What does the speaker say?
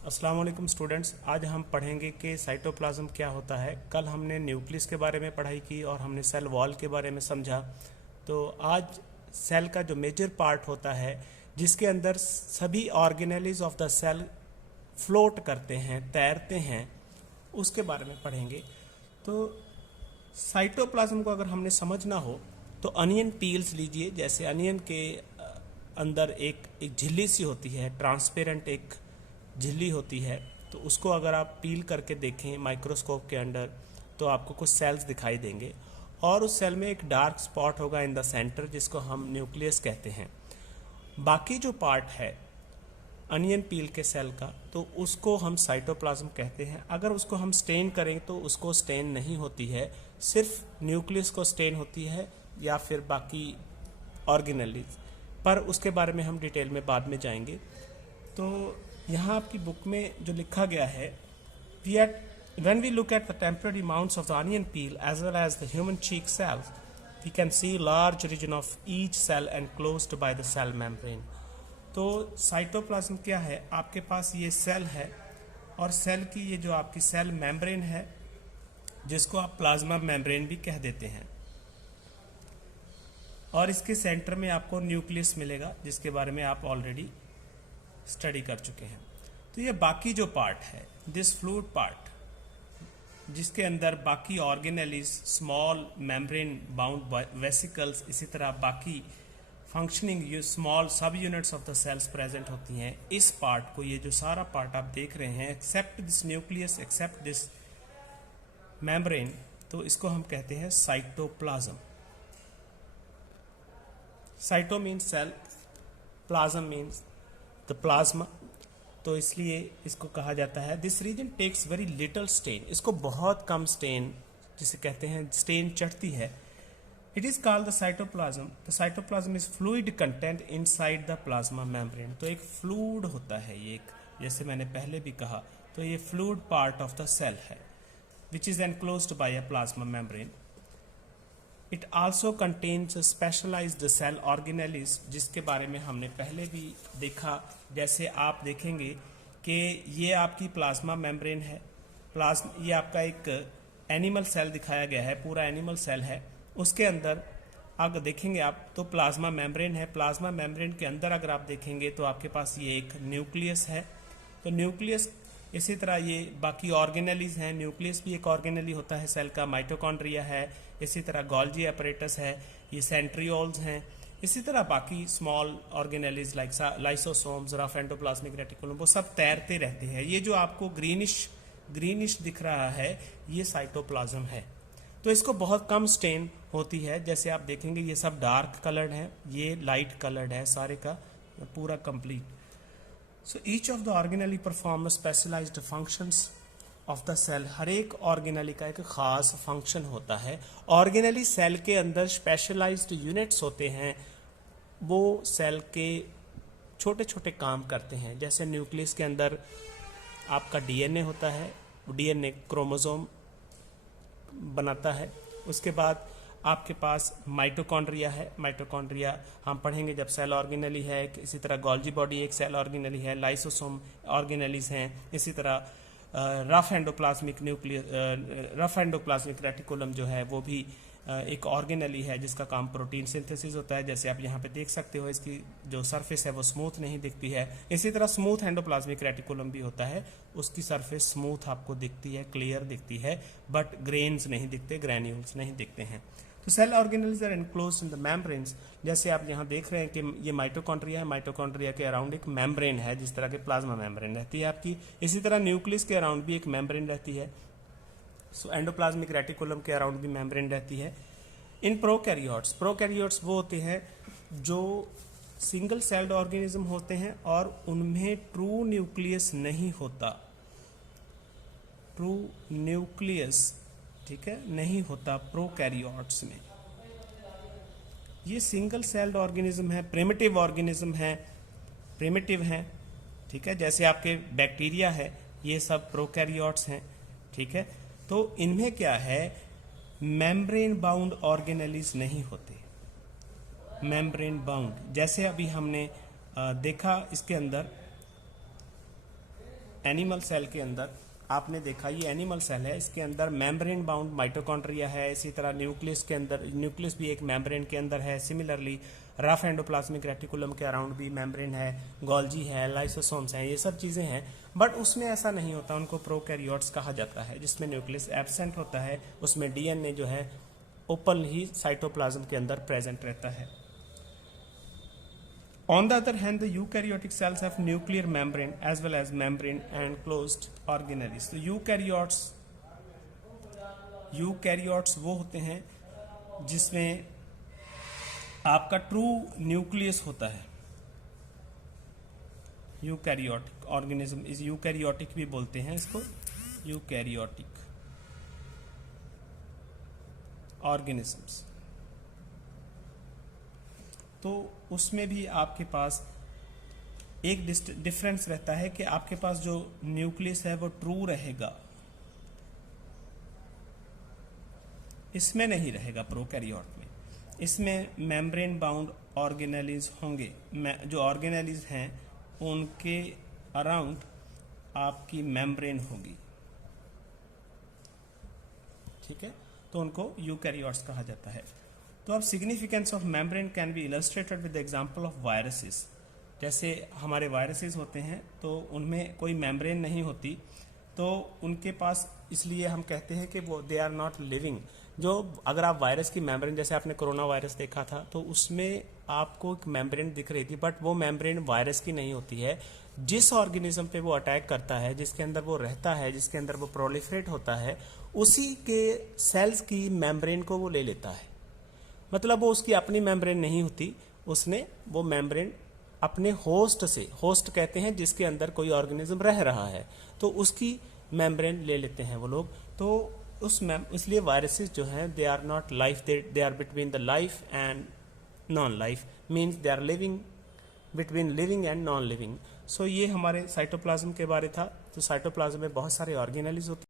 अस्सलाम वालेकुम स्टूडेंट्स। आज हम पढ़ेंगे कि साइटोप्लाज्म क्या होता है। कल हमने न्यूक्लियस के बारे में पढ़ाई की और हमने सेल वॉल के बारे में समझा। तो आज सेल का जो मेजर पार्ट होता है जिसके अंदर सभी organelles of the cell float करते हैं, तैरते हैं, उसके बारे में पढ़ेंगे। तो साइटोप्लाज्म को अगर हमने समझना हो तो अनियन पील्स लीजिए। जैसे अनियन के अंदर एक झिल्ली सी होती है, ट्रांसपेरेंट एक झिल्ली होती है। तो उसको अगर आप पील करके देखें माइक्रोस्कोप के अंडर तो आपको कुछ सेल्स दिखाई देंगे और उस सेल में एक डार्क स्पॉट होगा इन द सेंटर जिसको हम न्यूक्लियस कहते हैं। बाकी जो पार्ट है अनियन पील के सेल का तो उसको हम साइटोप्लाज्म कहते हैं। अगर उसको हम स्टेन करें तो उसको स्टेन नहीं होती है, सिर्फ न्यूक्लियस को स्टेन होती है या फिर बाकी ऑर्गेनेलिज, पर उसके बारे में हम डिटेल में बाद में जाएंगे। तो यहाँ आपकी बुक में जो लिखा गया है, when we look at the temporary mounts of the onion peel as well as the human cheek cells, we can see large region of each cell enclosed by the cell membrane। तो cytoplasm क्या है, आपके पास ये cell है और cell की ये जो आपकी सेल मेम्ब्रेन है जिसको आप प्लाज्मा मेम्ब्रेन भी कह देते हैं, और इसके सेंटर में आपको न्यूक्लियस मिलेगा जिसके बारे में आप ऑलरेडी स्टडी कर चुके हैं। तो ये बाकी जो पार्ट है, दिस फ्लूइड पार्ट, जिसके अंदर बाकी organelles, small membrane bound vesicles, इसी तरह बाकी फंक्शनिंग स्मॉल सब units of the cells present होती हैं। इस पार्ट को, ये जो सारा पार्ट आप देख रहे हैं, except this nucleus, except this membrane, तो इसको हम कहते हैं cytoplasm. Cyto means cell, plasm means the plasma, तो इसलिए इसको कहा जाता है this region takes very little stain, इसको बहुत कम स्टेन जिसे कहते हैं स्टेन चढ़ती है। It is called the cytoplasm. The cytoplasm is fluid content inside the plasma membrane. तो एक फ्लूइड होता है ये, एक, जैसे मैंने पहले भी कहा, तो ये fluid part of the cell है which is enclosed by a plasma membrane. It also contains specialised cell organelles, जिसके बारे में हमने पहले भी देखा। जैसे आप देखेंगे कि ये आपकी प्लाज्मा मेम्ब्रेन है, ये आपका एक एनिमल सेल दिखाया गया है, पूरा एनिमल सेल है। उसके अंदर अगर देखेंगे आप तो प्लाज्मा मेम्ब्रेन है। प्लाज्मा मेम्ब्रेन के अंदर अगर आप देखेंगे तो आपके पास ये एक न्यूक्लियस है। तो न्यूक्लियस, इसी तरह ये बाकी ऑर्गेनेलिज हैं। न्यूक्लियस भी एक ऑर्गेनेली होता है सेल का, माइटोकॉन्ड्रिया है, इसी तरह गोल्जी अपरेटस है, ये सेंट्रियोल्स हैं। इसी तरह बाकी small organelles like lysosomes, rough endoplasmic reticulum, वो सब तैरते रहते हैं। ये जो आपको ग्रीनिश दिख रहा है ये साइटोप्लाज्म है। तो इसको बहुत कम स्टेन होती है। जैसे आप देखेंगे ये सब डार्क कलर्ड है, ये लाइट कलर्ड है, सारे का पूरा complete. So each of the organelle perform specialized functions of the cell। हर एक ऑर्गेनेली का एक खास फंक्शन होता है। ऑर्गेनेली सेल के अंदर स्पेशलाइज्ड यूनिट्स होते हैं, वो सेल के छोटे छोटे काम करते हैं। जैसे न्यूक्लियस के अंदर आपका डीएनए होता है, डीएनए क्रोमोसोम बनाता है। उसके बाद आपके पास माइटोकॉन्ड्रिया है, माइटोकॉन्ड्रिया हम पढ़ेंगे जब सेल ऑर्गेनेली है। इसी तरह गोल्जी बॉडी एक सेल ऑर्गेनेली है, लाइसोसोम ऑर्गेनेलीज हैं। इसी तरह रफ एंडोप्लाज्मिक रेटिकुलम जो है वो भी एक ऑर्गेनेली है जिसका काम प्रोटीन सिंथेसिस होता है। जैसे आप यहाँ पे देख सकते हो इसकी जो सरफेस है वो स्मूथ नहीं दिखती है। इसी तरह स्मूथ एंडोप्लाज्मिक रेटिकुलम भी होता है, उसकी सरफेस स्मूथ आपको दिखती है, क्लियर दिखती है, बट ग्रेन्स नहीं दिखते, ग्रैन्यूल्स नहीं दिखते हैं। तो cell organelles are enclosed in the membranes. जैसे आप यहाँ देख रहे हैं कि ये माइटोकॉन्ड्रिया है, माइटोकॉन्ड्रिया के अराउंड एक मेम्ब्रेन है जिस तरह के प्लाज्मा मेम्ब्रेन रहती है आपकी। इसी तरह न्यूक्लियस के अराउंड भी एक मेम्ब्रेन रहती है। सो एंडोप्लाज्मिक रेटिकुलम के अराउंड भी मेम्ब्रेन रहती है। इन प्रोकैरियोट्स वो होते हैं जो सिंगल सेल्ड ऑर्गेनिज्म होते हैं और उनमें ट्रू न्यूक्लियस नहीं होता, ट्रू न्यूक्लियस, ठीक है, नहीं होता प्रोकैरियोट्स में। ये सिंगल सेल्ड ऑर्गेनिज्म है, प्रिमिटिव ऑर्गेनिज्म है, प्रिमिटिव हैं, ठीक है। जैसे आपके बैक्टीरिया है, ये सब प्रोकैरियोट्स हैं, ठीक है। तो इनमें क्या है, मेम्ब्रेन बाउंड ऑर्गेनेलीज नहीं होते, मेम्ब्रेन बाउंड। जैसे अभी हमने देखा इसके अंदर एनिमल सेल के अंदर आपने देखा ये एनिमल सेल है, इसके अंदर मेम्ब्रेन बाउंड माइटोकॉन्ड्रिया है, इसी तरह न्यूक्लियस के अंदर, न्यूक्लियस भी एक मेम्ब्रेन के अंदर है। सिमिलरली रफ एंडोप्लाज्मिक रेटिकुलम के अराउंड भी मेम्ब्रेन है, गोल्जी है, लाइसोसोम्स हैं, ये सब चीज़ें हैं। बट उसमें ऐसा नहीं होता, उनको प्रोकैरियोट्स कहा जाता है, जिसमें न्यूक्लियस एब्सेंट होता है, उसमें डीएनए जो है ओपन ही साइटोप्लाज्म के अंदर प्रेजेंट रहता है। On the other hand, the eukaryotic cells have nuclear membrane as well as membrane and closed organelles. तो यूकैरियोट्स वो होते हैं जिसमें आपका ट्रू न्यूक्लियस होता है। यूकैरियोटिक ऑर्गेनिज्म, इस यूकैरियोटिक भी बोलते हैं इसको, यूकैरियोटिक ऑर्गेनिजम्स। तो उसमें भी आपके पास एक डिफरेंस रहता है कि आपके पास जो न्यूक्लियस है वो ट्रू रहेगा, इसमें नहीं रहेगा प्रोकैरियोट में। इसमें मेम्ब्रेन बाउंड ऑर्गेनेलिज होंगे, जो ऑर्गेनेलिज हैं उनके अराउंड आपकी मेम्ब्रेन होगी, ठीक है, तो उनको यूकैरियोट्स कहा जाता है। तो अब significance of membrane can be illustrated with example of viruses. जैसे हमारे वायरसेस होते हैं तो उनमें कोई मेम्ब्रेन नहीं होती, तो उनके पास, इसलिए हम कहते हैं कि वो दे आर नॉट लिविंग। जो अगर आप वायरस की मेम्ब्रेन, जैसे आपने कोरोना वायरस देखा था, तो उसमें आपको एक मेम्ब्रेन दिख रही थी, बट वो मेम्ब्रेन वायरस की नहीं होती है। जिस ऑर्गेनिज्म पे वो अटैक करता है, जिसके अंदर वो रहता है, जिसके अंदर वो प्रोलिफरेट होता है, उसी के सेल्स की मेम्ब्रेन को वो ले लेता है। मतलब वो उसकी अपनी मेम्ब्रेन नहीं होती, उसने वो मेम्ब्रेन अपने होस्ट से, होस्ट कहते हैं जिसके अंदर कोई ऑर्गेनिज्म रह रहा है, तो उसकी मेम्ब्रेन ले लेते हैं वो लोग। तो इसलिए वायरसेस जो हैं they are not life, they are between the life and non life, means they are living between living and non living. So ये हमारे साइटोप्लाज्म के बारे था। तो साइटोप्लाज्म में बहुत सारे ऑर्गेनेलिज होते हैं।